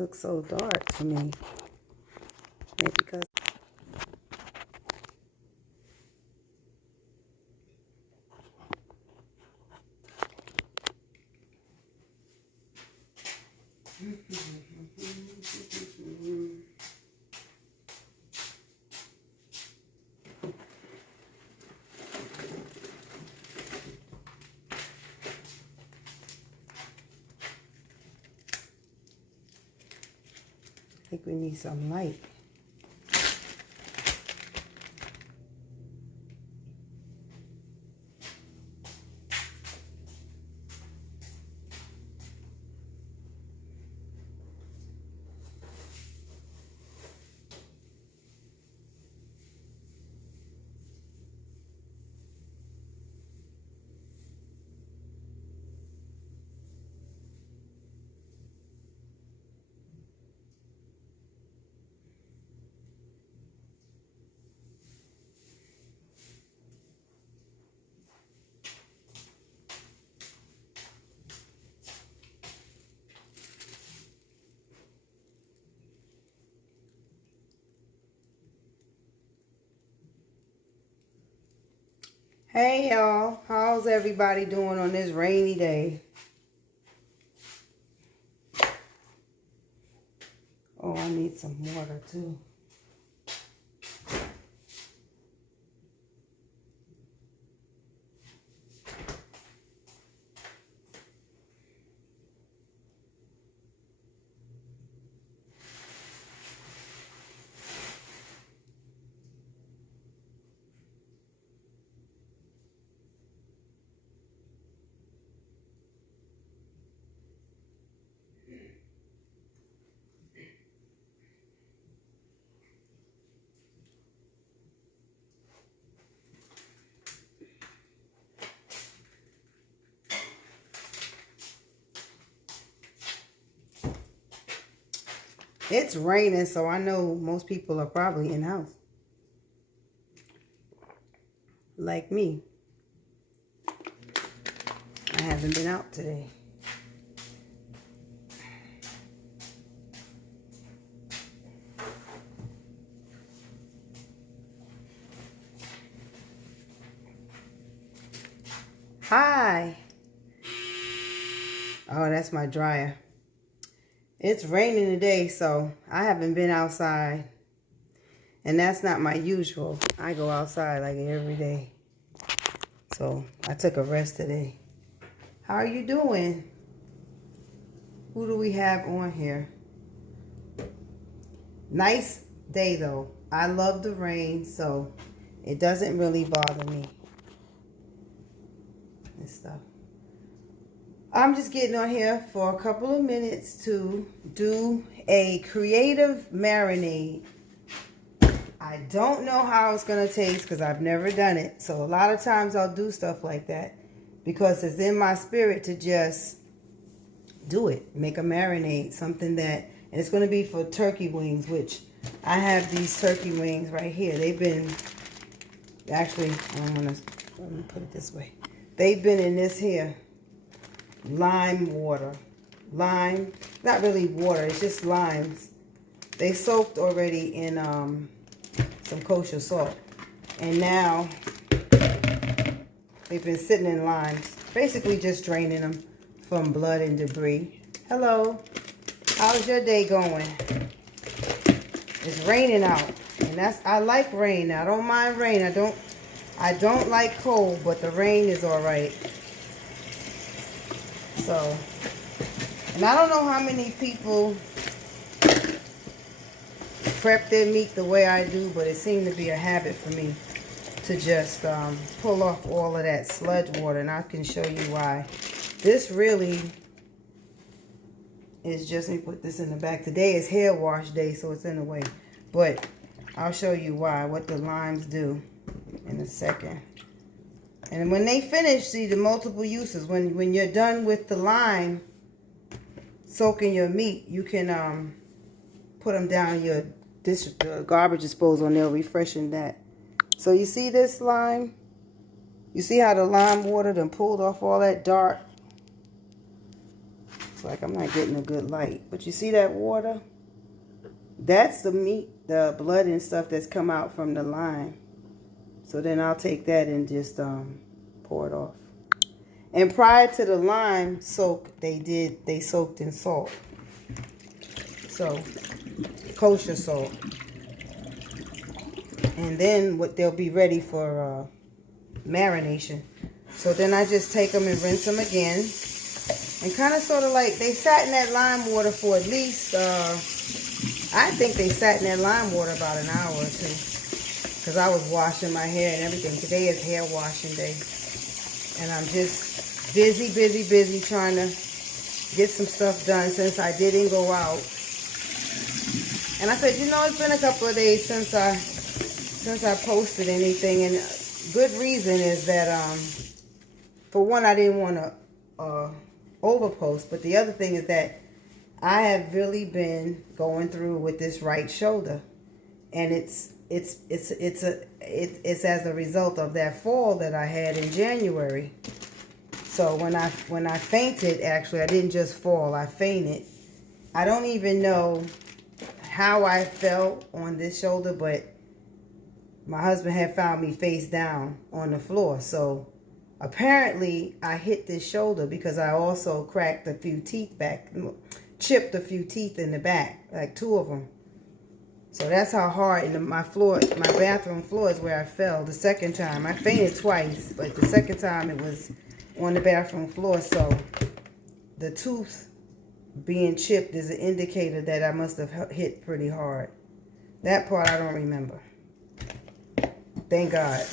looks so dark to me. Maybe because I think we need some light. Hey y'all, how's everybody doing on this rainy day? Oh, I need some water too. It's raining, so I know most people are probably in the house. Like me. I haven't been out today. Hi. Oh, that's my dryer. It's raining today, so I haven't been outside. And that's not my usual. I go outside like every day. So I took a rest today. How are you doing? Who do we have on here? Nice day though. I love the rain, so it doesn't really bother me. And stuff. I'm just getting on here for a couple of minutes to do a creative marinade. I don't know how it's going to taste because I've never done it. So a lot of times I'll do stuff like that because it's in my spirit to just do it. Make a marinade, something that, and it's going to be for turkey wings, which I have these turkey wings right here. They've been, actually, let me put it this way. They've been in this here lime water. Lime, not really water, it's just limes. They soaked already in some kosher salt. And now they've been sitting in limes. Basically just draining them from blood and debris. Hello. How's your day going? It's raining out. And I like rain. I don't mind rain. I don't like cold, but the rain is alright. So, and I don't know how many people prep their meat the way I do, but it seemed to be a habit for me to just pull off all of that sludge water, and I can show you why. This really is just, let me put this in the back. Today is hair wash day, so it's in the way, but I'll show you why, what the limes do in a second. And when they finish, see the multiple uses. When you're done with the lime soaking your meat, you can put them down your garbage disposal and they'll refreshen that. So you see this lime? You see how the lime water done pulled off all that dark It's like I'm not getting a good light. But you see that water? That's the meat, the blood and stuff that's come out from the lime. So then I'll take that and just pour it off. And prior to the lime soak, they soaked in salt. So, kosher salt. And then they'll be ready for marination. So then I just take them and rinse them again. And kind of sort of like, they sat in that lime water for at least, I think they sat in that lime water about an hour or two. Because I was washing my hair and everything. Today is hair washing day. And I'm just busy trying to get some stuff done since I didn't go out. And I said, you know, it's been a couple of days since I posted anything. And good reason is that, for one, I didn't want to overpost. But the other thing is that I have really been going through with this right shoulder. And it's as a result of that fall that I had in January. So when I fainted, actually, I didn't just fall, I fainted. I don't even know how I fell on this shoulder, but my husband had found me face down on the floor. So apparently I hit this shoulder because I also cracked a few teeth back, chipped a few teeth in the back, like 2 of them. So that's how hard my bathroom floor is where I fell the second time. I fainted twice, but the second time it was on the bathroom floor. So the tooth being chipped is an indicator that I must have hit pretty hard. That part I don't remember. Thank God.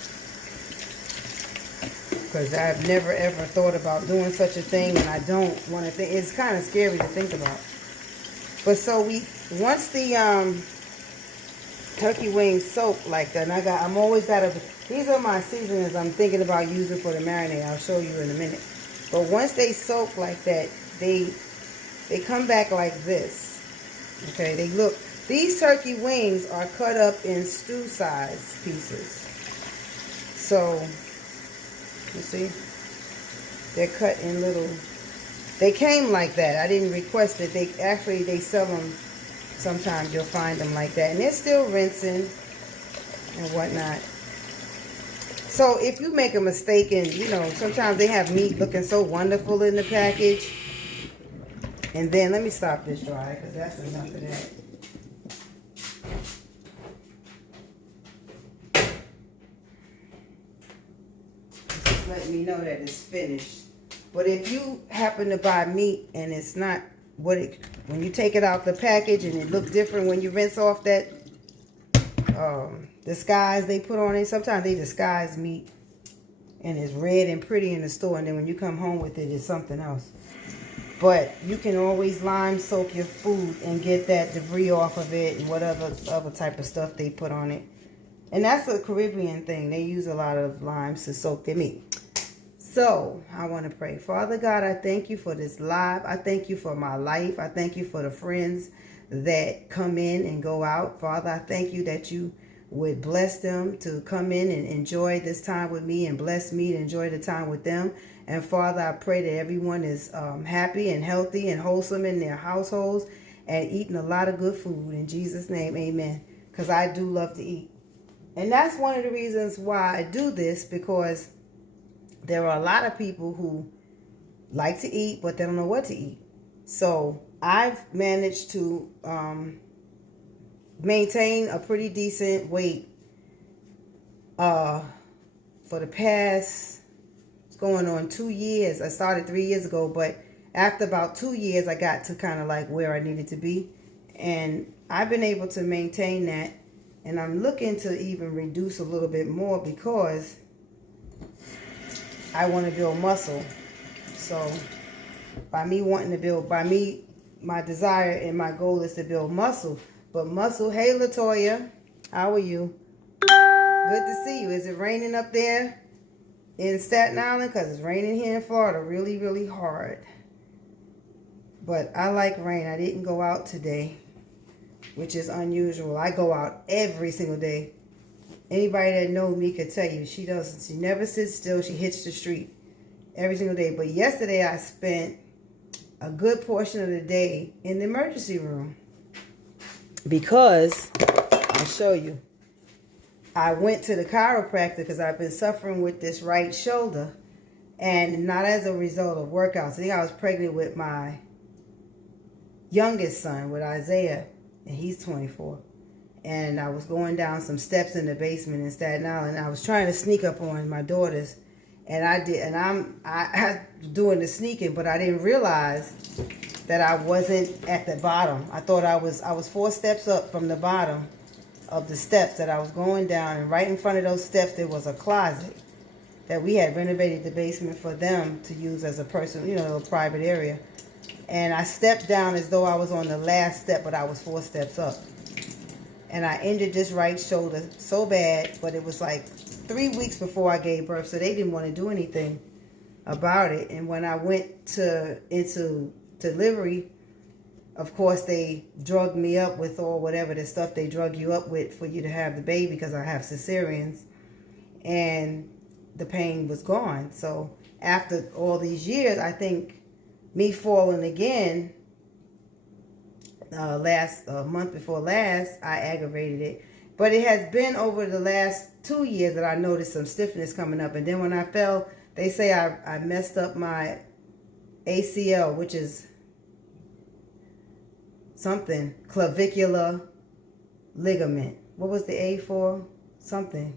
Because I've never ever thought about doing such a thing, and I don't want to think. It's kind of scary to think about. But so once the turkey wings soak like that, and I'm always these are my seasonings I'm thinking about using for the marinade. I'll show you in a minute. But once they soak like that, they come back like this. Okay, these turkey wings are cut up in stew size pieces. So, you see, they're cut in little, they came like that. I didn't request it. They sell them. Sometimes you'll find them like that. And they're still rinsing and whatnot. So if you make a mistake and, you know, sometimes they have meat looking so wonderful in the package. And then, let me stop this dry because that's enough of that. Just letting me know that it's finished. But if you happen to buy meat and it's not when you take it out the package and it looks different when you rinse off that disguise they put on it. Sometimes they disguise meat and it's red and pretty in the store, and then when you come home with it, it's something else. But you can always lime soak your food and get that debris off of it and whatever other type of stuff they put on it. And that's a Caribbean thing. They use a lot of limes to soak their meat. So, I want to pray. Father God, I thank you for this live. I thank you for my life. I thank you for the friends that come in and go out. Father, I thank you that you would bless them to come in and enjoy this time with me, and bless me to enjoy the time with them. And Father, I pray that everyone is happy and healthy and wholesome in their households and eating a lot of good food. In Jesus' name, amen. Because I do love to eat. And that's one of the reasons why I do this, because there are a lot of people who like to eat, but they don't know what to eat. So I've managed to maintain a pretty decent weight for the past, it's going on 2 years. I started 3 years ago, but after about 2 years, I got to kind of like where I needed to be. And I've been able to maintain that. And I'm looking to even reduce a little bit more because I want to build muscle. So by me wanting to build, my desire and my goal is to build muscle. But muscle, hey Latoya, how are you? Good to see you. Is it raining up there in Staten Island? Because it's raining here in Florida really, really hard. But I like rain. I didn't go out today, which is unusual. I go out every single day. Anybody that knows me could tell you she doesn't. She never sits still. She hits the street every single day. But yesterday I spent a good portion of the day in the emergency room because, I'll show you, I went to the chiropractor because I've been suffering with this right shoulder, and not as a result of workouts. I think I was pregnant with my youngest son, with Isaiah, and he's 24. And I was going down some steps in the basement in Staten Island. I was trying to sneak up on my daughters, and I did. And I doing the sneaking, but I didn't realize that I wasn't at the bottom. I thought I was 4 steps up from the bottom of the steps that I was going down, and right in front of those steps there was a closet that we had renovated the basement for them to use as a personal, a little private area. And I stepped down as though I was on the last step, but I was 4 steps up. And I injured this right shoulder so bad, but it was like 3 weeks before I gave birth, so they didn't want to do anything about it. And when I went into delivery, of course, they drugged me up with all whatever the stuff they drug you up with for you to have the baby, because I have cesareans. And the pain was gone. So after all these years, I think me falling again, last month before last, I aggravated it. But it has been over the last 2 years that I noticed some stiffness coming up. And then when I fell, they say I messed up my ACL, which is something, clavicular ligament. What was the A for? Something.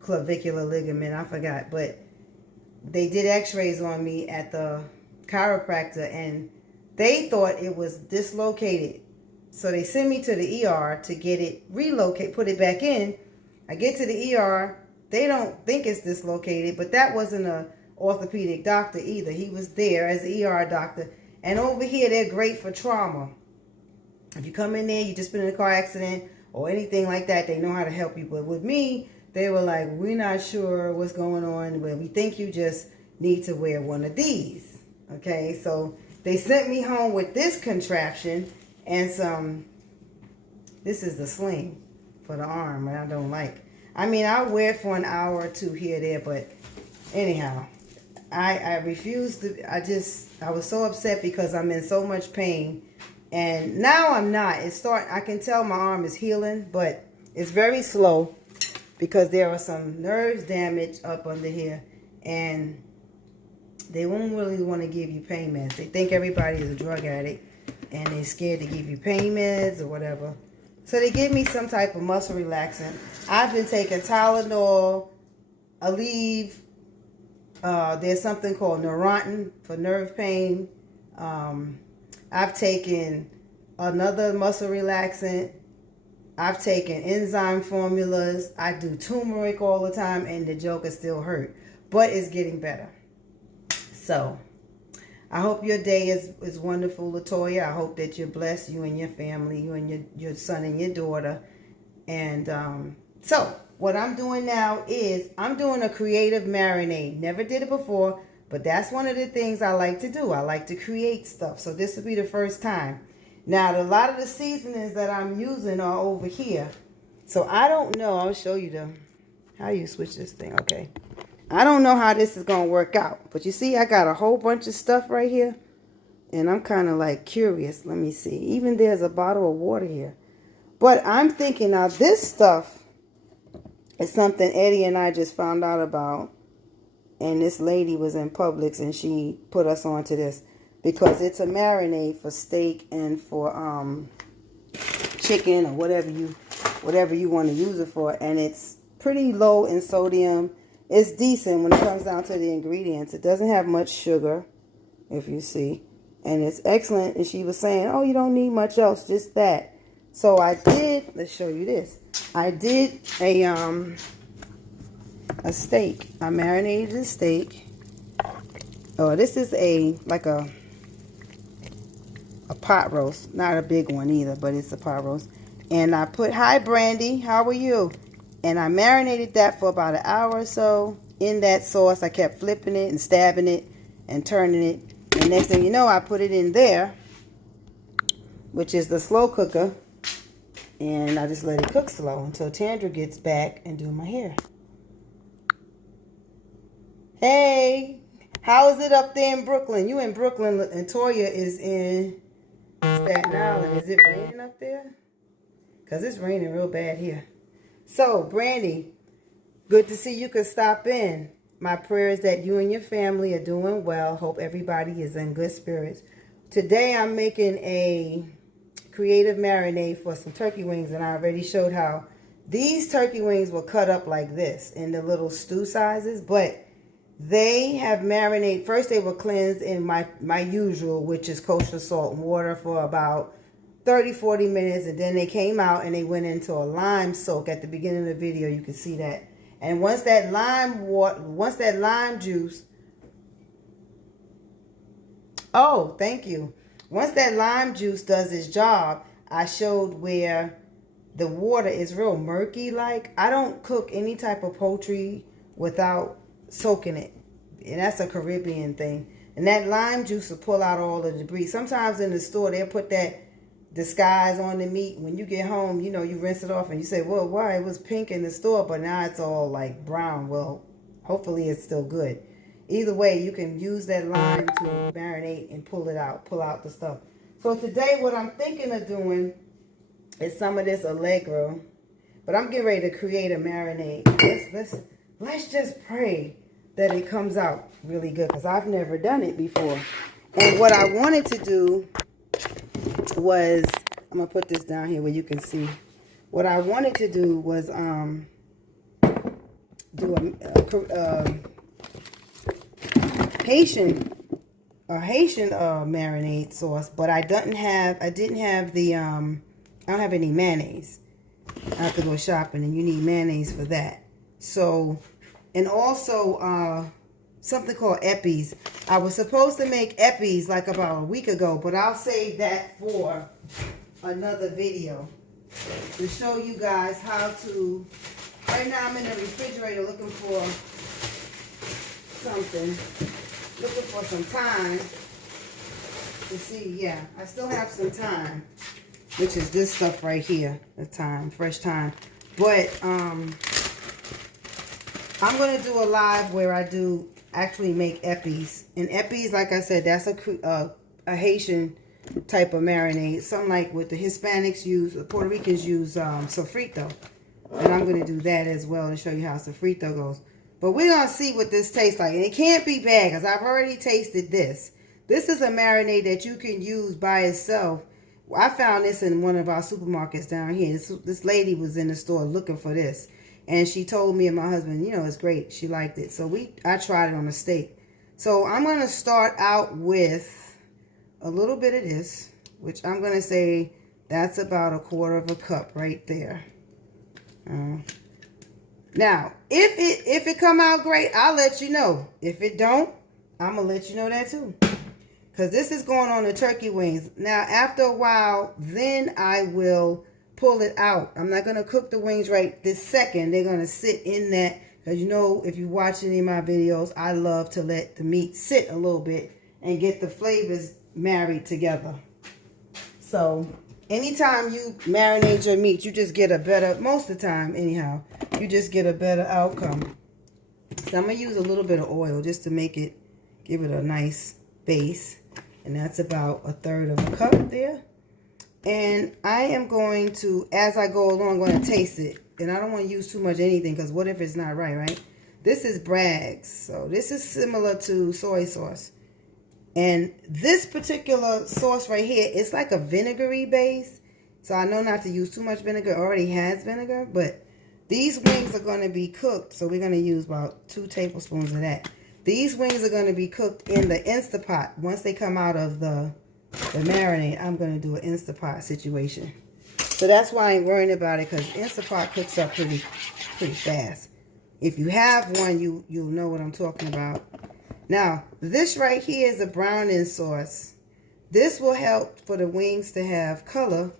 Clavicular ligament, I forgot. But they did x-rays on me at the chiropractor, and they thought it was dislocated. So they sent me to the ER to get it relocated, put it back in. I get to the ER, they don't think it's dislocated, but that wasn't a orthopedic doctor either. He was there as an ER doctor. And over here, they're great for trauma. If you come in there, you just been in a car accident or anything like that, they know how to help you. But with me, they were like, we're not sure what's going on, but we think you just need to wear one of these. Okay, so they sent me home with this contraption and some, this is the sling for the arm, and I don't like. I mean, I'll wear it for an hour or two here or there, but anyhow, I refused to, I was so upset because I'm in so much pain, and now I'm not. I can tell my arm is healing, but it's very slow because there are some nerves damaged up under here, and they won't really want to give you pain meds. They think everybody is a drug addict, and they're scared to give you pain meds or whatever. So they give me some type of muscle relaxant. I've been taking Tylenol, Aleve. There's something called Marinating for nerve pain. I've taken another muscle relaxant. I've taken enzyme formulas. I do turmeric all the time, and the joker still hurt. But it's getting better. So, I hope your day is wonderful, Latoya. I hope that you're blessed, you and your family, you and your son and your daughter. And so, what I'm doing now is I'm doing a creative marinade. Never did it before, but that's one of the things I like to do. I like to create stuff. So this will be the first time. Now, a lot of the seasonings that I'm using are over here. So I don't know. I'll show you how you switch this thing. Okay. I don't know how this is going to work out. But you see, I got a whole bunch of stuff right here. And I'm kind of like curious. Let me see. Even there's a bottle of water here. But I'm thinking now this stuff is something Eddie and I just found out about. And this lady was in Publix and she put us onto this. Because it's a marinade for steak and for chicken or whatever you want to use it for. And it's pretty low in sodium. It's decent when it comes down to the ingredients. It doesn't have much sugar, if you see. And it's excellent. And she was saying, oh, you don't need much else, just that. So I did, let's show you this. I did a steak. I marinated a steak. Oh, this is like a pot roast. Not a big one either, but it's a pot roast. And I put, hi Brandy, how are you? And I marinated that for about an hour or so in that sauce. I kept flipping it and stabbing it and turning it. And next thing you know, I put it in there, which is the slow cooker. And I just let it cook slow until Tandra gets back and do my hair. Hey, How is it up there in Brooklyn? You in Brooklyn and Toya is in Staten Island. Is it raining up there? Because it's raining real bad here. So, Brandy, good to see you could stop in. My prayer is that you and your family are doing well. Hope everybody is in good spirits. Today I'm making a creative marinade for some turkey wings, and I already showed how these turkey wings were cut up like this in the little stew sizes, but they have marinated. First they were cleansed in my usual, which is kosher salt and water, for about 30-40 minutes, and then they came out and they went into a lime soak. At the beginning of the video you can see that. And once that lime juice, oh, thank you. Once that lime juice does its job, I showed where the water is real murky. Like, I don't cook any type of poultry without soaking it. And that's a Caribbean thing. And that lime juice will pull out all the debris. Sometimes in the store, they'll put that disguise on the meat. When you get home, you know, you rinse it off and you say, well, why? It was pink in the store, but now it's all like brown. Well, hopefully it's still good. Either way, you can use that lime to marinate and pull out the stuff. So today what I'm thinking of doing is some of this Allegro, but I'm getting ready to create a marinade. Let's just pray that it comes out really good, because I've never done it before. And what I wanted to do was, I'm gonna put this down here where you can see. What I wanted to do was do a Haitian marinade sauce, but I don't have any mayonnaise. I have to go shopping, and you need mayonnaise for that. So, and also something called eppies. I was supposed to make eppies like about a week ago, but I'll save that for another video to show you guys how to. Right now I'm in the refrigerator looking for something, looking for some time to see. Yeah, I still have some time, which is this stuff right here, the thyme, fresh thyme. But I'm going to do a live where I do actually make eppies. And eppies, like I said, that's a Haitian type of marinade. Something like what the Hispanics use, the Puerto Ricans use sofrito. And I'm going to do that as well to show you how sofrito goes. But we're going to see what this tastes like. And it can't be bad, because I've already tasted this. This is a marinade that you can use by itself. I found this in one of our supermarkets down here. This lady was in the store looking for this. And she told me and my husband, you know, it's great. She liked it. So I tried it on a steak. So I'm going to start out with a little bit of this, which I'm going to say that's about 1/4 cup right there. Now, if it come out great, I'll let you know. If it don't, I'm going to let you know that too. Because this is going on the turkey wings. Now, after a while, then I will pull it out. I'm not going to cook the wings right this second. They're going to sit in that. Because you know, if you watch any of my videos, I love to let the meat sit a little bit and get the flavors married together. So, anytime you marinate your meat, you just get a better, most of the time anyhow, you just get a better outcome. So I'm going to use a little bit of oil just to make it, give it a nice base. And that's about 1/3 cup there. And I am going to, as I go along, I'm going to taste it. And I don't want to use too much anything, because what if it's not right, right? This is Bragg's. So this is similar to soy sauce. And this particular sauce right here, it's like a vinegary base. So I know not to use too much vinegar. It already has vinegar. But these wings are going to be cooked. So we're going to use about 2 tablespoons of that. These wings are going to be cooked in the Instapot. Once they come out of the marinade, I'm going to do an Instapot situation. So that's why I ain't worrying about it, because Instapot cooks up pretty fast. If you have one, you'll know what I'm talking about. Now, this right here is a browning sauce. This will help for the wings to have color,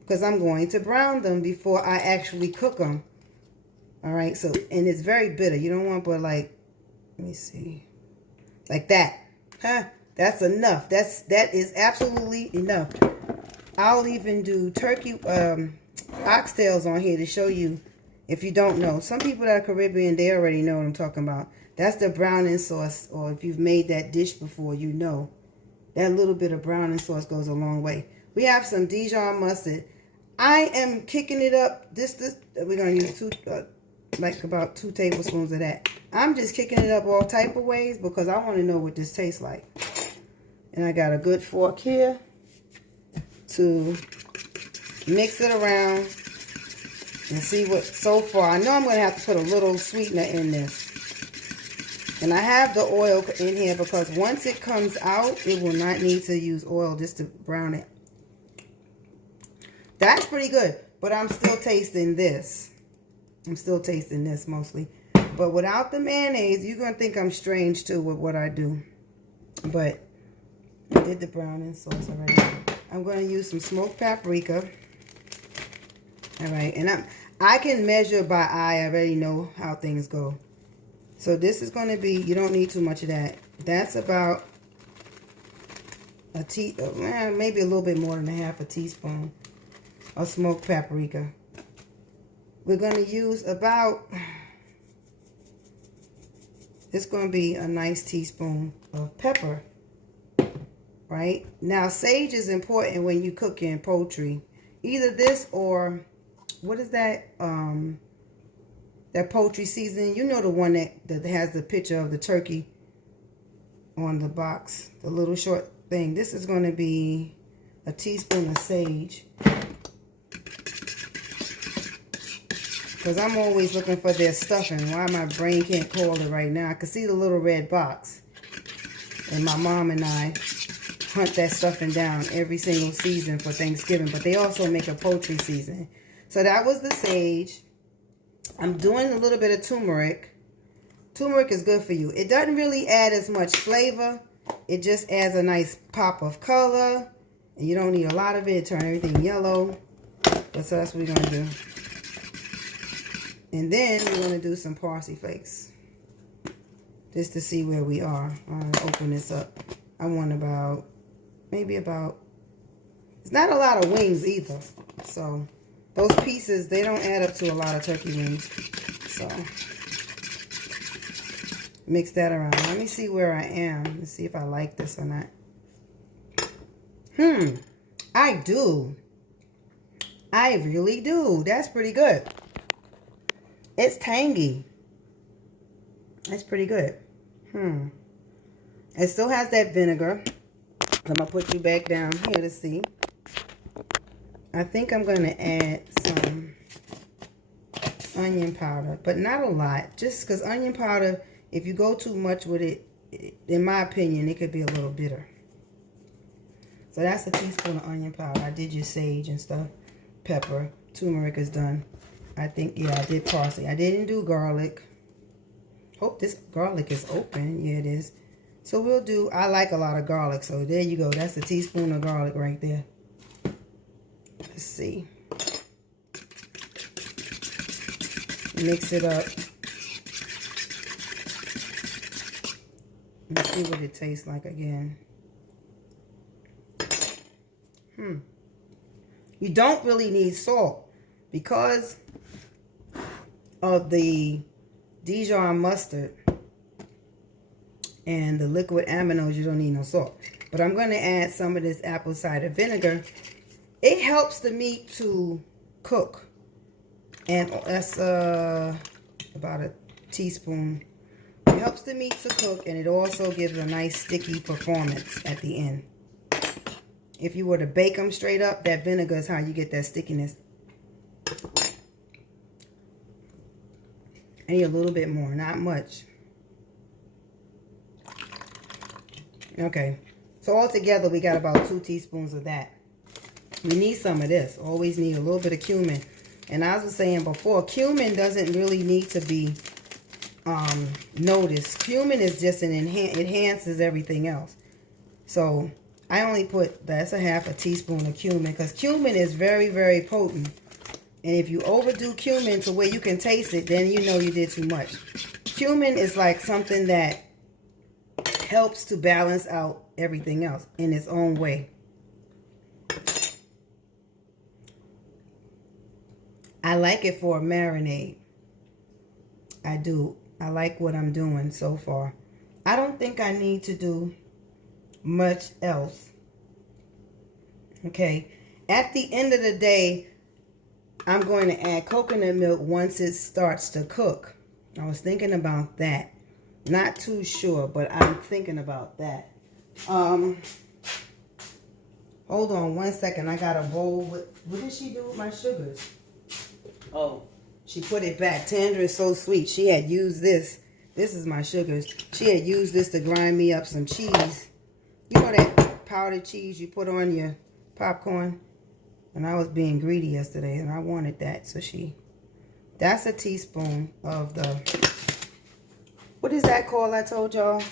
because I'm going to brown them before I actually cook them. All right, so, and it's very bitter. You don't want but like, let me see, like that. Huh? That's enough. That is absolutely enough. I'll even do turkey oxtails on here to show you if you don't know. Some people that are Caribbean, they already know what I'm talking about. That's the browning sauce, or if you've made that dish before, you know. That little bit of browning sauce goes a long way. We have some Dijon mustard. I am kicking it up. We're going to use like about 2 tablespoons of that. I'm just kicking it up all type of ways because I want to know what this tastes like. And I got a good fork here to mix it around and see what, so far, I know I'm going to have to put a little sweetener in this. And I have the oil in here because once it comes out, it will not need to use oil just to brown it. That's pretty good, but I'm still tasting this. I'm still tasting this mostly. But without the mayonnaise, you're going to think I'm strange too with what I do. But I did the browning sauce already. I'm going to use some smoked paprika. All right, and I can measure by eye. I already know how things go. So this is going to be, you don't need too much of that. That's about maybe a little bit more than a half a teaspoon of smoked paprika. We're going to use about, it's going to be a nice teaspoon of pepper. Right? Now, sage is important when you cook in poultry. Either this or, what is that? That poultry seasoning. You know, the one that has the picture of the turkey on the box. The little short thing. This is going to be a teaspoon of sage. Because I'm always looking for their stuffing. Why my brain can't call it right now. I can see the little red box. And my mom and I hunt that stuffing down every single season for Thanksgiving. But they also make a poultry season. So that was the sage. I'm doing a little bit of turmeric. Turmeric is good for you. It doesn't really add as much flavor. It just adds a nice pop of color. And you don't need a lot of it. Turn everything yellow. But so that's what we're going to do. And then we're going to do some parsley flakes. Just to see where we are. I'm going to open this up. I want maybe about, it's not a lot of wings either. So those pieces, they don't add up to a lot of turkey wings. So mix that around. Let me see where I am. Let's see if I like this or not. I do. I really do. That's pretty good. It's tangy. That's pretty good. It still has that vinegar. I'm going to put you back down here to see. I think I'm going to add some onion powder, but not a lot. Just because onion powder, if you go too much with it, in my opinion, it could be a little bitter. So that's a teaspoon of onion powder. I did your sage and stuff. Pepper. Turmeric is done. I think, yeah, I did parsley. I didn't do garlic. Hope this garlic is open. Yeah, it is. So we'll do, I like a lot of garlic. So there you go. That's a teaspoon of garlic right there. Let's see. Mix it up. Let's see what it tastes like again. You don't really need salt because of the Dijon mustard and the liquid aminos. You don't need no salt. But I'm going to add some of this apple cider vinegar. It helps the meat to cook. And that's about a teaspoon. It helps the meat to cook, and it also gives a nice sticky performance at the end. If you were to bake them straight up, that vinegar is how you get that stickiness. I need a little bit more, not much. Okay, so altogether we got about 2 teaspoons of that. We need some of this. Always need a little bit of cumin. And as I was saying before, cumin doesn't really need to be noticed. Cumin is just it enhances everything else. So I only put, that's a half a teaspoon of cumin, because cumin is very, very potent. And if you overdo cumin to where you can taste it, then you know you did too much. Cumin is like something that helps to balance out everything else in its own way. I like it for a marinade. I do. I like what I'm doing so far. I don't think I need to do much else. Okay. At the end of the day, I'm going to add coconut milk once it starts to cook. I was thinking about that. Not too sure, but I'm thinking about that. Hold on one second. I got a bowl with, what did she do with my sugars? Oh, she put it back. Tandra is so sweet. She had used this. This is my sugars. She had used this to grind me up some cheese. You know that powdered cheese you put on your popcorn? And I was being greedy yesterday and I wanted that. So that's a teaspoon of the, what is that called I told y'all?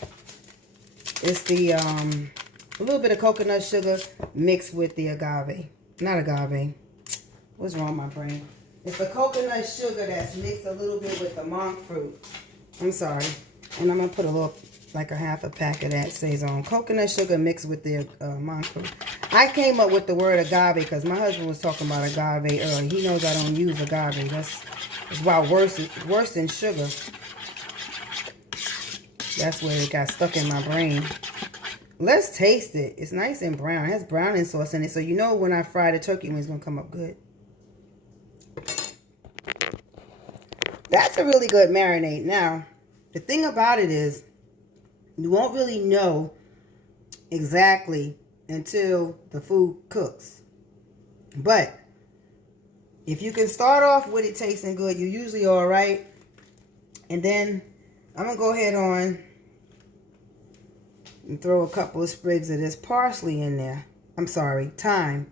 It's the, a little bit of coconut sugar mixed with the agave. Not agave. What's wrong with my brain? It's the coconut sugar that's mixed a little bit with the monk fruit. I'm sorry. And I'm going to put a little, like a half a pack of that Saison. Coconut sugar mixed with the monk fruit. I came up with the word agave because my husband was talking about agave earlier. He knows I don't use agave. That's about worse than sugar. That's where it got stuck in my brain. Let's taste it. It's nice and brown. It has browning sauce in it. So you know when I fry the turkey wings, it's going to come up good. That's a really good marinade. Now, the thing about it is, you won't really know exactly until the food cooks. But if you can start off with it tasting good, you're usually all right. And then I'm going to go ahead on and throw a couple of sprigs of this parsley in there. I'm sorry, thyme.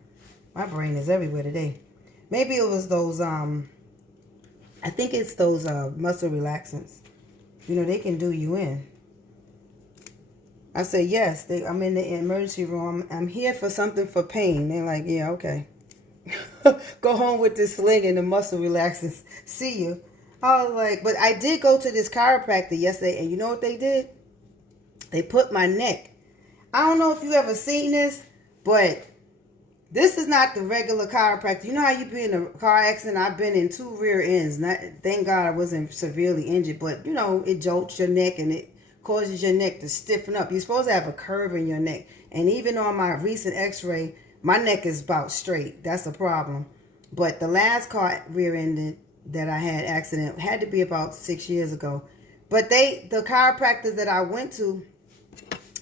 My brain is everywhere today. Maybe it was those, I think it's those muscle relaxants. You know, they can do you in. I say, yes, I'm in the emergency room. I'm here for something for pain. They're like, yeah, okay. Go home with this sling and the muscle relaxants. See you. I was like, but I did go to this chiropractor yesterday, and you know what they did? They put my neck. I don't know if you ever seen this, but this is not the regular chiropractor. You know how you be in a car accident? I've been in 2 rear ends. Thank God I wasn't severely injured, but you know, it jolts your neck and it causes your neck to stiffen up. You're supposed to have a curve in your neck. And even on my recent x-ray, my neck is about straight. That's a problem. But the last car rear ended that I had accident had to be about 6 years ago. But the chiropractors that I went to,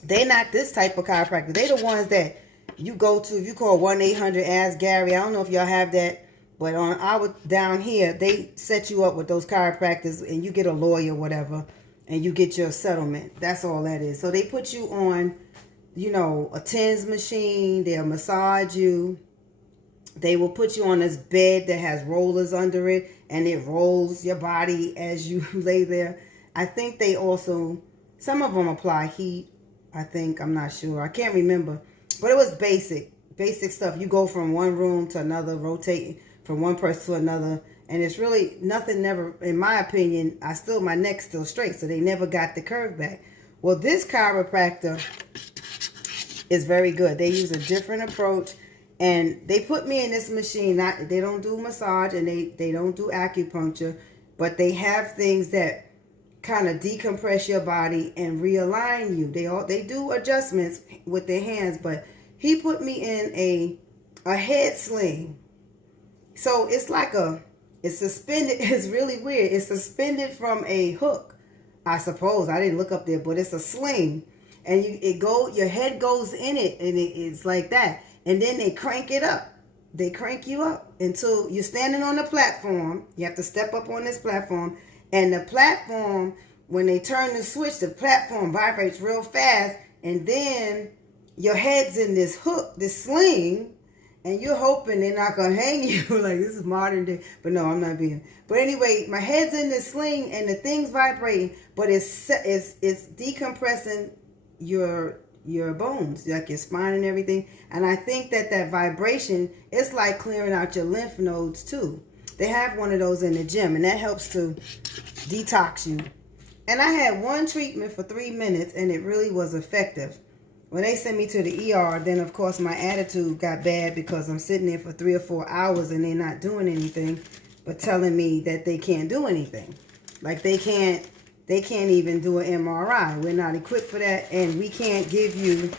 they not this type of chiropractor. They the ones that you go to, if you call 1-800-ASK Gary. I don't know if y'all have that, but on our down here, they set you up with those chiropractors and you get a lawyer, whatever, and you get your settlement. That's all that is. So they put you on, you know, a TENS machine. They'll massage you. They will put you on this bed that has rollers under it, and it rolls your body as you lay there. I think they also, some of them apply heat. I think, I'm not sure. I can't remember. But it was basic stuff. You go from one room to another, rotate from one person to another. And it's really nothing never, in my opinion, my neck's still straight. So they never got the curve back. Well, this chiropractor is very good. They use a different approach. And they put me in this machine. They don't do massage and they don't do acupuncture. But they have things that kind of decompress your body and realign you. They do adjustments with their hands, but he put me in a head sling. So it's like it's suspended. It's really weird. It's suspended from a hook, I suppose. I didn't look up there, but it's a sling, and your head goes in it, and it's like that. And then they crank it up. They crank you up until you're standing on the platform. You have to step up on this platform. And the platform, when they turn the switch, the platform vibrates real fast. And then your head's in this hook, this sling. And you're hoping they're not going to hang you. Like, this is modern day. But no, I'm not being. But anyway, my head's in this sling and the thing's vibrating. But it's decompressing your bones, like your spine and everything. And I think that vibration, it's like clearing out your lymph nodes too. They have one of those in the gym, and that helps to detox you. And I had one treatment for 3 minutes, and it really was effective. When they sent me to the ER, then of course my attitude got bad because I'm sitting there for 3 or 4 hours and they're not doing anything but telling me that they can't do anything. Like they can't they can't even do an MRI. We're not equipped for that, and we can't give you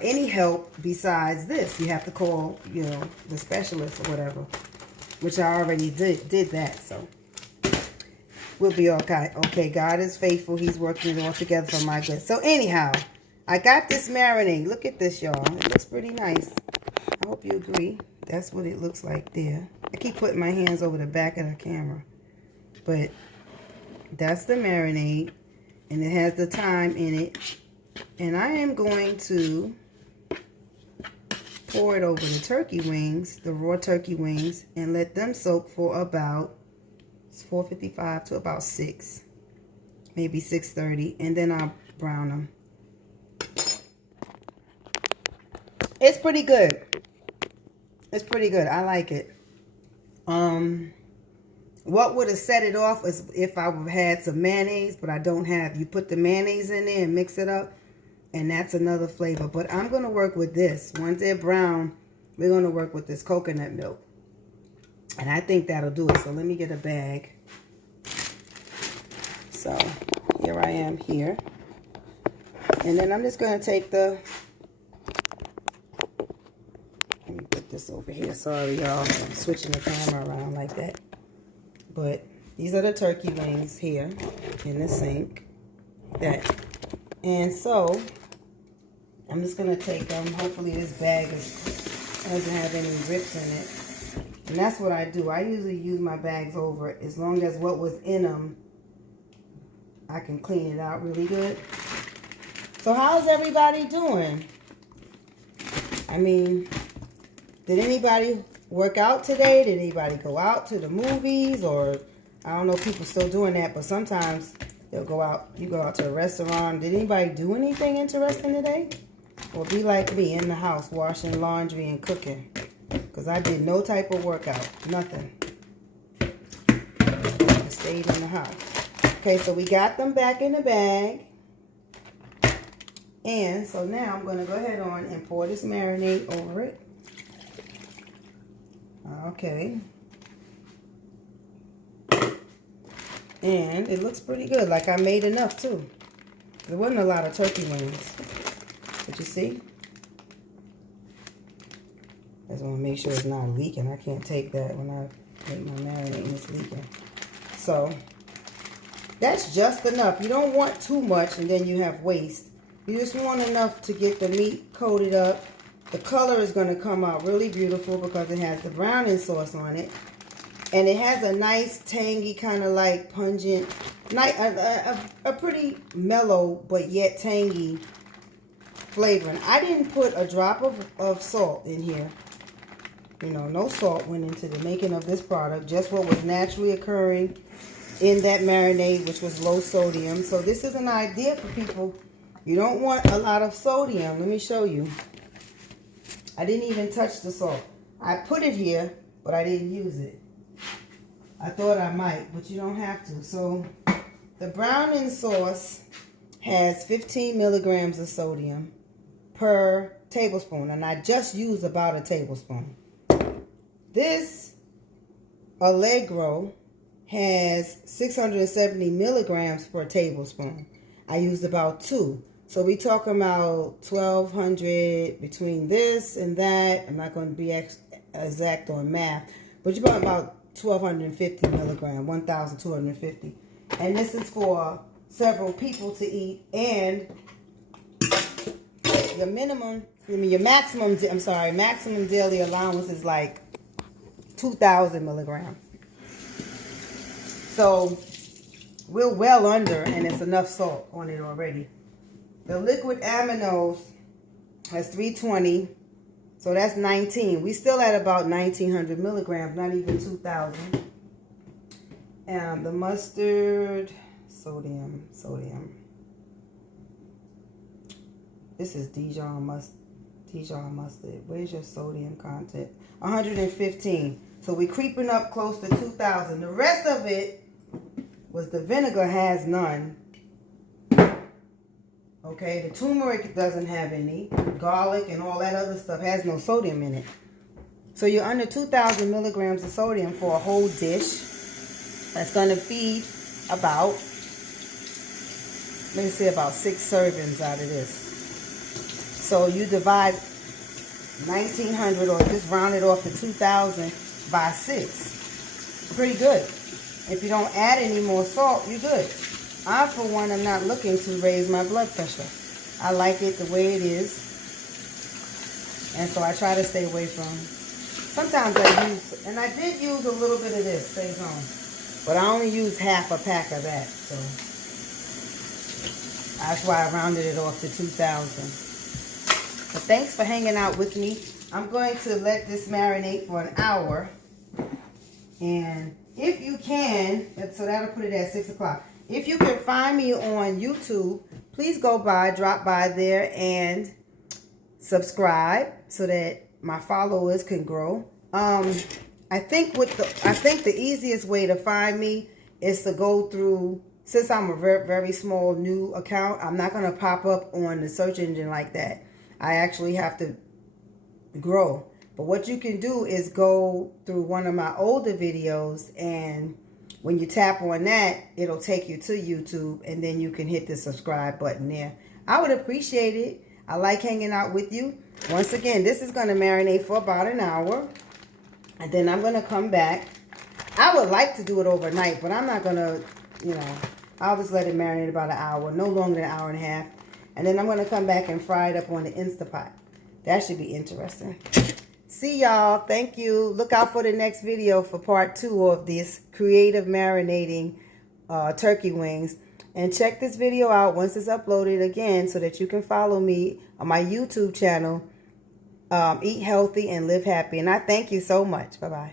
any help besides this. You have to call, you know, the specialist or whatever, which I already did that, so we'll be okay. Okay, God is faithful. He's working it all together for my good. So anyhow, I got this marinade. Look at this, y'all. It looks pretty nice. I hope you agree. That's what it looks like there. I keep putting my hands over the back of the camera, but that's the marinade, and it has the thyme in it. And I am going to pour it over the turkey wings, the raw turkey wings, and let them soak for about 4:55 to about 6, maybe 6:30, and then I'll brown them. It's pretty good. It's pretty good. I like it. What would have set it off is if I would have had some mayonnaise, but I don't have. You put the mayonnaise in there and mix it up, and that's another flavor. But I'm going to work with this. Once they're brown, we're going to work with this coconut milk. And I think that'll do it. So let me get a bag. So here I am here. And then I'm just going to take the... Let me put this over here. Sorry, y'all. I'm switching the camera around like that. But these are the turkey wings here in the sink. And so I'm just going to take them. Hopefully this bag doesn't have any rips in it. And that's what I do. I usually use my bags over as long as what was in them, I can clean it out really good. So how's everybody doing? I mean, did anybody work out today? Did anybody go out to the movies? Or I don't know if people still doing that, but sometimes they'll go out. You go out to a restaurant. Did anybody do anything interesting today? Or be like me in the house washing laundry and cooking? Because I did no type of workout. Nothing. I stayed in the house. Okay, so we got them back in the bag. And so now I'm going to go ahead on and pour this marinade over it. Okay. And it looks pretty good. Like I made enough too. There wasn't a lot of turkey wings. But you see? I just want to make sure it's not leaking. I can't take that when I make my marinade and it's leaking. So that's just enough. You don't want too much and then you have waste. You just want enough to get the meat coated up. The color is going to come out really beautiful because it has the browning sauce on it. And it has a nice, tangy, kind of like pungent, a pretty mellow but yet tangy flavoring. I didn't put a drop of salt in here. You know, no salt went into the making of this product. Just what was naturally occurring in that marinade, which was low sodium. So this is an idea for people. You don't want a lot of sodium. Let me show you. I didn't even touch the salt. I put it here, but I didn't use it. I thought I might, but you don't have to. So the browning sauce has 15 milligrams of sodium per tablespoon, and I just used about a tablespoon. This Allegro has 670 milligrams per tablespoon. I used about 2. So we talking about 1,200 between this and that. I'm not going to be exact on math, but you're talking about 1,250 milligrams, 1,250. And this is for several people to eat. And your maximum daily allowance is like 2,000 milligrams. So we're well under, and it's enough salt on it already. The liquid aminos has 320, so that's 19. We still at about 1,900 milligrams, not even 2,000. And the mustard, sodium. This is Dijon mustard. Where's your sodium content? 115. So we're creeping up close to 2,000. The rest of it was the vinegar has none. Okay, the turmeric doesn't have any. Garlic and all that other stuff has no sodium in it. So you're under 2,000 milligrams of sodium for a whole dish. That's going to feed about let me say about 6 servings out of this. So you divide 1,900 or just round it off to 2,000 by 6. Pretty good. If you don't add any more salt, you're good. I, for one, am not looking to raise my blood pressure. I like it the way it is. And so I try to stay away from. Sometimes I use, and I did use a little bit of this, stays on. But I only used half a pack of that. So that's why I rounded it off to 2,000. But thanks for hanging out with me. I'm going to let this marinate for an hour. And if you can, so that'll put it at 6 o'clock. If you can find me on YouTube, please go by, drop by there and subscribe so that my followers can grow. I think the easiest way to find me is to go through, since I'm a very, very small new account, I'm not going to pop up on the search engine like that. I actually have to grow. But what you can do is go through one of my older videos, and when you tap on that, it'll take you to YouTube, and then you can hit the subscribe button there. I would appreciate it. I like hanging out with you. Once again, this is going to marinate for about an hour, and then I'm going to come back. I would like to do it overnight, but I'm not going to, I'll just let it marinate about an hour, no longer than an hour and a half. And then I'm going to come back and fry it up on the Instapot. That should be interesting. See y'all. Thank you. Look out for the next video for part 2 of this creative marinating turkey wings. And check this video out once it's uploaded again so that you can follow me on my YouTube channel, Eat Healthy and Live Happy. And I thank you so much. Bye-bye.